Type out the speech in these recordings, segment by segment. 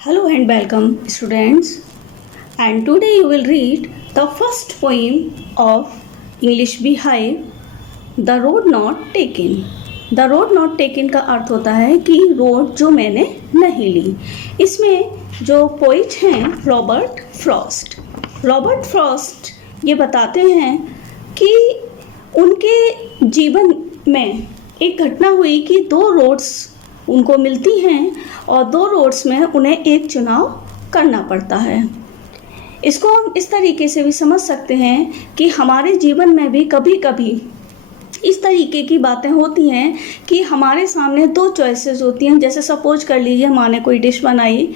Hello and welcome, students. And today you will read the first poem of English Beehive, The Road Not Taken. The Road Not Taken का अर्थ होता है कि road जो मैंने नहीं ली. इसमें जो पोइट हैं रॉबर्ट फ्रॉस्ट. रॉबर्ट फ्रॉस्ट ये बताते हैं कि उनके जीवन में एक घटना हुई कि दो रोड्स उनको मिलती हैं और दो रोड्स में उन्हें एक चुनाव करना पड़ता है. इसको हम इस तरीके से भी समझ सकते हैं कि हमारे जीवन में भी कभी कभी इस तरीके की बातें होती हैं कि हमारे सामने दो चॉइसेस होती हैं. जैसे सपोज कर लीजिए माँ ने कोई डिश बनाई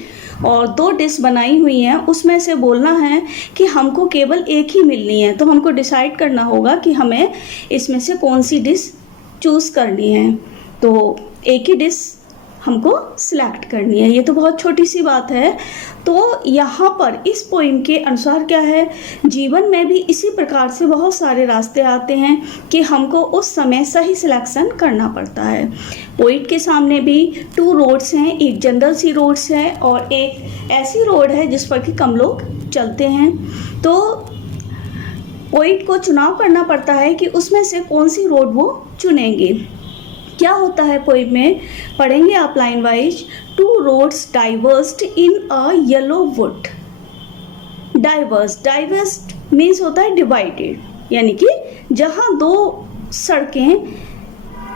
और दो डिश बनाई हुई हैं, उसमें से बोलना है कि हमको केवल एक ही मिलनी है, तो हमको डिसाइड करना होगा कि हमें इसमें से कौन सी डिश चूज़ करनी है. तो एक ही डिश हमको सिलेक्ट करनी है. ये तो बहुत छोटी सी बात है. तो यहाँ पर इस पोइम के अनुसार क्या है, जीवन में भी इसी प्रकार से बहुत सारे रास्ते आते हैं कि हमको उस समय सही सिलेक्शन करना पड़ता है. पोइट के सामने भी टू रोड्स हैं, एक जनरल सी रोड्स है और एक ऐसी रोड है जिस पर कि कम लोग चलते हैं. तो पोइट को चुनाव करना पड़ता है कि उसमें से कौन सी रोड वो चुनेंगे. क्या होता है पोइम में, पढ़ेंगे आप line wise. Two roads diverged in a yellow wood. Diverged means होता है डिवाइडेड, यानी कि जहाँ दो सड़कें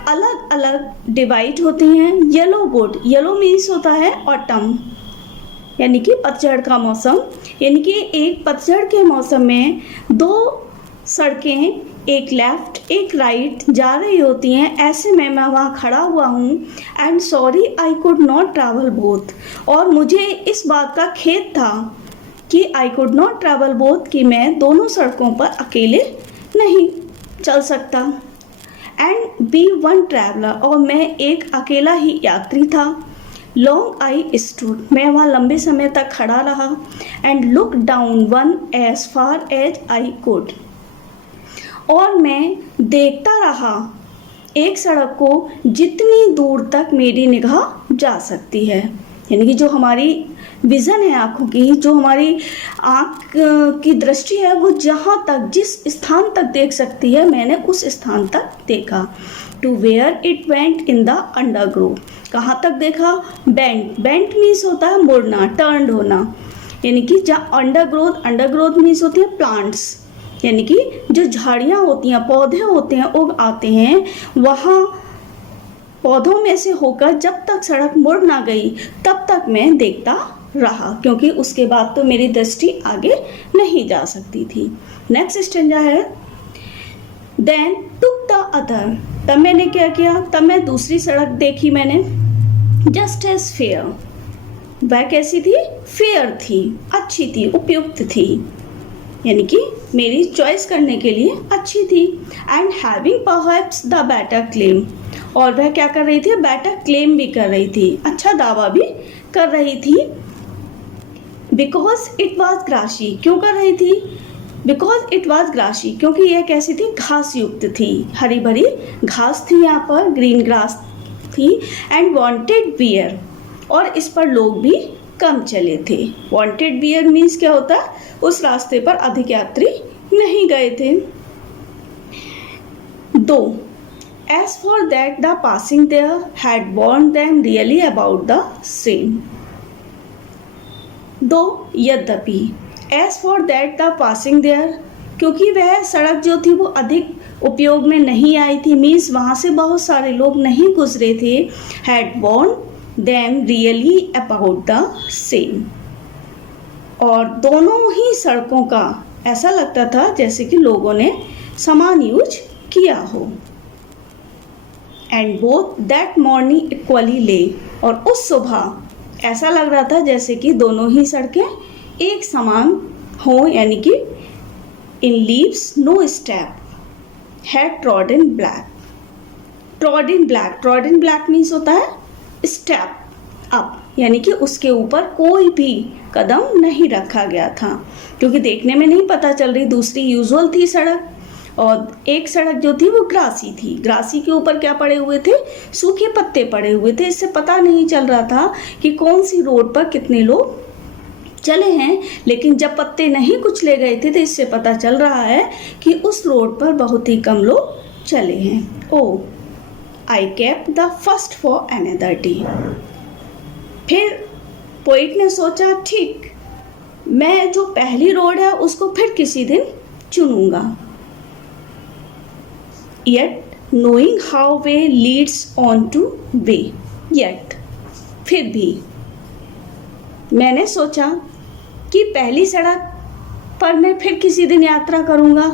अलग अलग डिवाइड होती हैं. येलो वुड, येलो मीन्स होता है ऑटम, यानी कि पतझड़ का मौसम. यानी कि एक पतझड़ के मौसम में दो सड़कें एक लेफ्ट एक राइट जा रही होती हैं. ऐसे में मैं वहाँ खड़ा हुआ हूँ. And sorry I could not travel both. और मुझे इस बात का खेद था कि I could not travel both, कि मैं दोनों सड़कों पर अकेले नहीं चल सकता. एंड बी वन ट्रैवलर, और मैं एक अकेला ही यात्री था. लॉन्ग आई स्टूड, मैं वहाँ लंबे समय तक खड़ा रहा. And look down one as far as I could, और मैं देखता रहा एक सड़क को जितनी दूर तक मेरी निगाह जा सकती है. यानी कि जो हमारी विज़न है आँखों की, जो हमारी आँख की दृष्टि है, वो जहाँ तक जिस स्थान तक देख सकती है, मैंने उस स्थान तक देखा. To where it went in the undergrowth, कहाँ तक देखा. बेंट मीन्स होता है मुड़ना, टर्न्ड होना. यानी कि जहाँ अंडरग्रोथ मीन्स होती है प्लांट्स, यानी कि जो झाड़ियाँ होती हैं, पौधे होते हैं, उग आते हैं, वहाँ पौधों में से होकर जब तक सड़क मुड़ ना गई तब तक मैं देखता रहा, क्योंकि उसके बाद तो मेरी दृष्टि आगे नहीं जा सकती थी. नेक्स्ट स्टेंजा है, देन टुक द अदर, तब मैंने क्या किया, तब मैं दूसरी सड़क देखी मैंने. जस्ट एज फेयर, वह कैसी थी, फेयर थी, अच्छी थी, उपयुक्त थी, यानी कि मेरी चॉइस करने के लिए अच्छी थी. And having perhaps the better claim, और वह क्या कर रही थी, बेटर क्लेम भी कर रही थी, अच्छा दावा भी कर रही थी. बिकॉज इट वॉज ग्रासी, क्यों कर रही थी, बिकॉज इट वॉज ग्रासी, क्योंकि यह कैसी थी, घास युक्त थी, हरी भरी घास थी, यहाँ पर ग्रीन ग्रास थी. एंड वॉन्टेड बियर, और इस पर लोग भी कम चले थे. वॉन्टेड बियर मीन्स क्या होता है, उस रास्ते पर अधिक यात्री नहीं गए थे. Though as for that the passing there had warned them really about the same. Though यद्यपि, as for that the passing there, क्योंकि वह सड़क जो थी वो अधिक उपयोग में नहीं आई थी, मीन्स वहाँ से बहुत सारे लोग नहीं गुजरे थे. Had warned them really about the same, और दोनों ही सड़कों का ऐसा लगता था जैसे कि लोगों ने समान यूज किया हो. And both that morning equally ले, और उस सुबह ऐसा लग रहा था जैसे कि दोनों ही सड़कें एक समान हों, यानी कि in leaves no step had trodden black. Trodden black means होता है स्टेप अप, यानी कि उसके ऊपर कोई भी कदम नहीं रखा गया था, क्योंकि देखने में नहीं पता चल रही, दूसरी यूजुअल थी सड़क, और एक सड़क जो थी वो ग्रासी थी। ग्रासी के ऊपर क्या पड़े हुए थे? सूखे पत्ते पड़े हुए थे। इससे पता नहीं चल रहा था कि कौन सी रोड पर कितने लोग चले हैं, लेकिन जब पत्ते नहीं कुचले गए थे तो इससे पता चल रहा है कि उस रोड पर बहुत ही कम लोग चले हैं। Oh I kept the first for another day. फिर पोइट ने सोचा, ठीक, मैं जो पहली रोड है उसको फिर किसी दिन चुनूंगा। Yet knowing how way leads on to way, yet फिर भी मैंने सोचा कि पहली सड़क पर मैं फिर किसी दिन यात्रा करूंगा,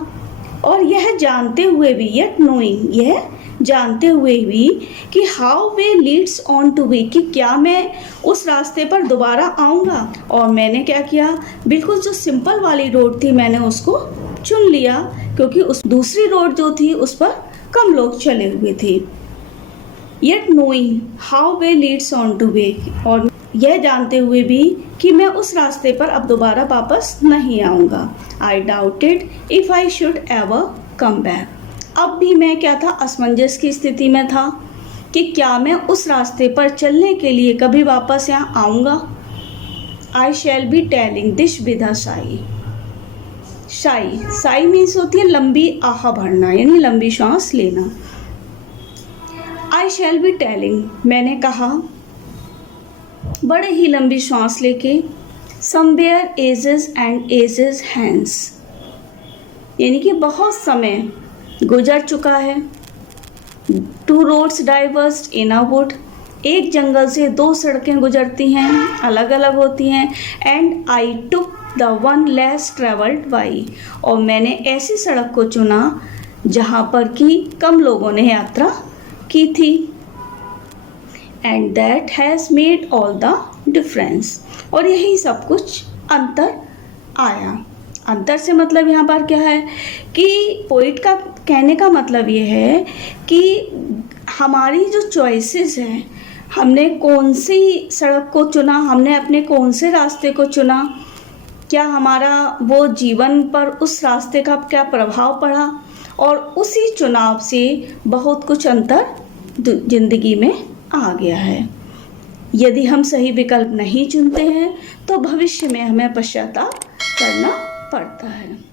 और यह जानते हुए भी, yet knowing, यह जानते हुए भी कि how way Leeds on two way, कि क्या मैं उस रास्ते पर दोबारा आऊँगा। और मैंने क्या किया, बिल्कुल जो सिंपल वाली रोड थी मैंने उसको चुन लिया, क्योंकि उस दूसरी रोड जो थी उस पर कम लोग चले हुए थे। Yet knowing how way Leeds on two way, और यह जानते हुए भी कि मैं उस रास्ते पर अब दोबारा वापस नहीं आऊँगा। आई doubted if I should ever come back. अब भी मैं क्या था, असमंजस की स्थिति में था कि क्या मैं उस रास्ते पर चलने के लिए कभी वापस यहाँ आऊँगा। I shall be telling this with a sigh. Sigh, sigh means होती है लंबी आह भरना, यानी लंबी सांस लेना। आई शैल बी टेलिंग, मैंने कहा बड़े ही लंबी सांस लेके, somewhere ages and ages hence, यानी कि बहुत समय गुजर चुका है। Two roads diverged in a wood, एक जंगल से दो सड़कें गुजरती हैं, अलग अलग होती हैं। And I took the one less travelled by, और मैंने ऐसी सड़क को चुना जहाँ पर कि कम लोगों ने यात्रा की थी। And that has made all the difference, और यही सब कुछ अंतर आया। अंतर से मतलब यहाँ पर क्या है कि पोइट का कहने का मतलब ये है कि हमारी जो चॉइसेस हैं, हमने कौन सी सड़क को चुना, हमने अपने कौन से रास्ते को चुना, क्या हमारा वो जीवन पर उस रास्ते का क्या प्रभाव पड़ा, और उसी चुनाव से बहुत कुछ अंतर जिंदगी में आ गया है। यदि हम सही विकल्प नहीं चुनते हैं तो भविष्य में हमें पश्चाताप करना पड़ता है।